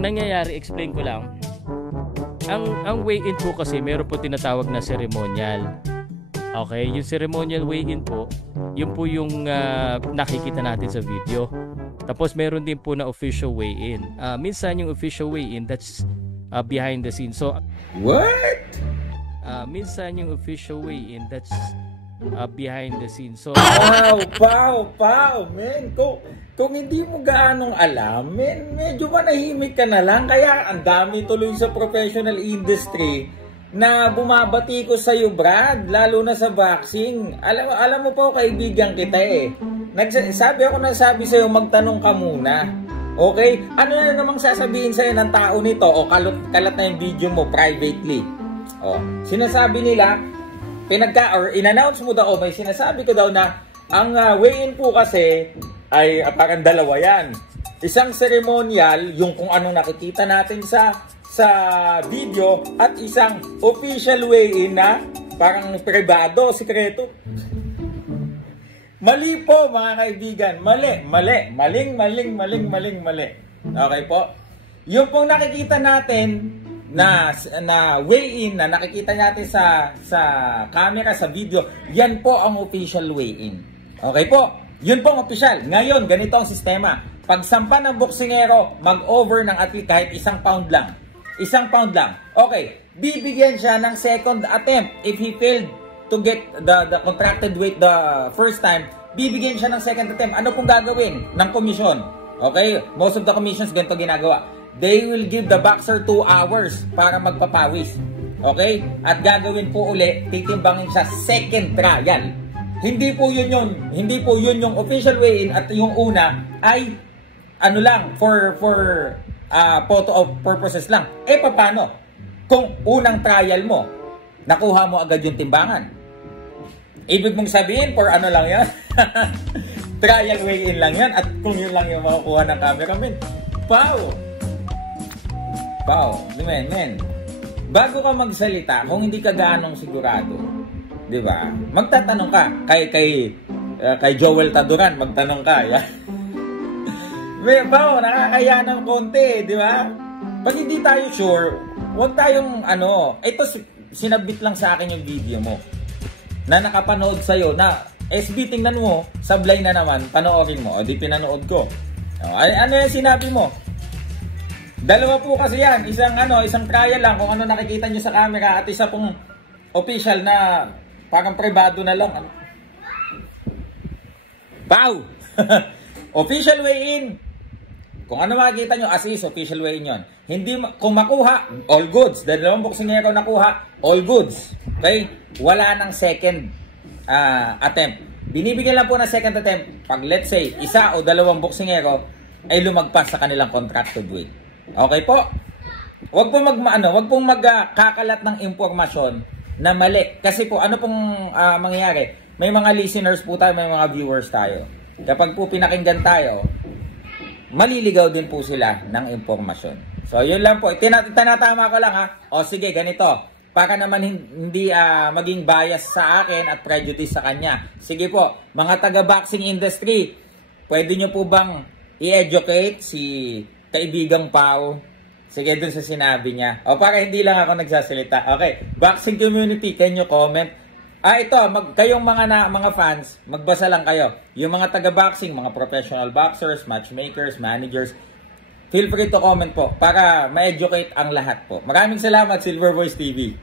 Nangyayari, explain ko lang. Ang weigh-in po kasi meron po tinatawag na ceremonial. Okay, yung ceremonial weigh-in po, yun po yung nakikita natin sa video. Tapos meron din po na official weigh-in. Minsan yung official weigh-in, that's behind the scenes. So what? Minsan yung official weigh-in, that's behind the scenes. So Pau, men. Kung hindi mo gaanong alam, men, medyo manahimik ka na lang. Kaya ang dami tuloy sa professional industry na bumabati ko sa iyo, Brad, lalo na sa boxing. Alam mo po, kaibigan kita eh. Sabi sa iyo, magtanong ka muna. Okay? Ano na namang sasabihin sa iyo ng tao nito? O kalat na yung video mo privately. O, sinasabi nila, in-announce mo daw, may sinasabi ko daw na ang weigh-in po kasi ay parang dalawa yan. Isang ceremonial, yung kung anong nakikita natin sa video, at isang official weigh-in na parang privado, sikreto. Mali po mga kaibigan, mali. Okay po? Yung pong nakikita natin na weigh-in na nakikita natin sa camera, sa video, yan po ang official weigh-in. Okay po? Yun po ang official. Ngayon, ganito ang sistema. Pagsampa ng boksingero, mag-over ng athlete kahit 1 pound lang. 1 pound lang. Okay. Bibigyan siya ng second attempt. If he failed to get the contracted weight the first time, bibigyan siya ng second attempt. Ano pong gagawin ng komisyon? Okay? Most of the commissions ganito ginagawa. They will give the boxer 2 hours para magpapawis. Okay? At gagawin po uli, titimbangin siya second trial. Hindi po yun yung official weigh-in, at yung una ay ano lang, for photo of purposes lang. Paano? Kung unang trial mo, nakuha mo agad yung timbangan. Ibig mong sabihin, for ano lang yan? Trial weigh-in lang yan, at kung yun lang yung makukuha ng cameraman. Pau, men. Bago ka magsalita, kung hindi ka gaanong sigurado, di ba? Magtatanong ka kay Joel Taduran, magtanong ka, ya. Pau, nakakaya ng konti, di ba? Pag hindi tayo sure, huwag tayong ito sinabit lang sa akin yung video mo na nakapanood sa'yo na SB, tingnan mo, sablay na naman, panoorin mo. O di pinanood ko. Ano yung sinabi mo? Dalawa po kasi yan. Isang trial lang kung ano nakikita nyo sa camera, at isa pong official na parang privado na lang. Pau! Official weigh-in. Kung ano makikita nyo, as is, official weigh-in yun. Kung makuha, all goods. Dalawang boksingero nakuha, all goods. Okay? Wala nang second attempt. Binibigyan lang po ng second attempt pag, let's say, isa o dalawang boksingero ay lumagpas sa kanilang contracted weight. Okay po? Wag pong magkakalat ng impormasyon na mali. Kasi po, ano pong mangyayari? May mga listeners po tayo, may mga viewers tayo. Kapag po pinakinggan tayo, maliligaw din po sila ng impormasyon. So, yun lang po. Tinatama ko lang, ha. O, sige, ganito. Para naman hindi maging bias sa akin at prejudice sa kanya. Sige po, mga taga-boxing industry, pwede nyo po bang i-educate si kaibigang Pau? Sige, dun sa sinabi niya. O, para hindi lang ako nagsasalita. Okay, boxing community, can you comment? Kayong mga fans, magbasa lang kayo. Yung mga taga-boxing, mga professional boxers, matchmakers, managers, feel free to comment po para ma-educate ang lahat po. Maraming salamat, Silver Voice TV.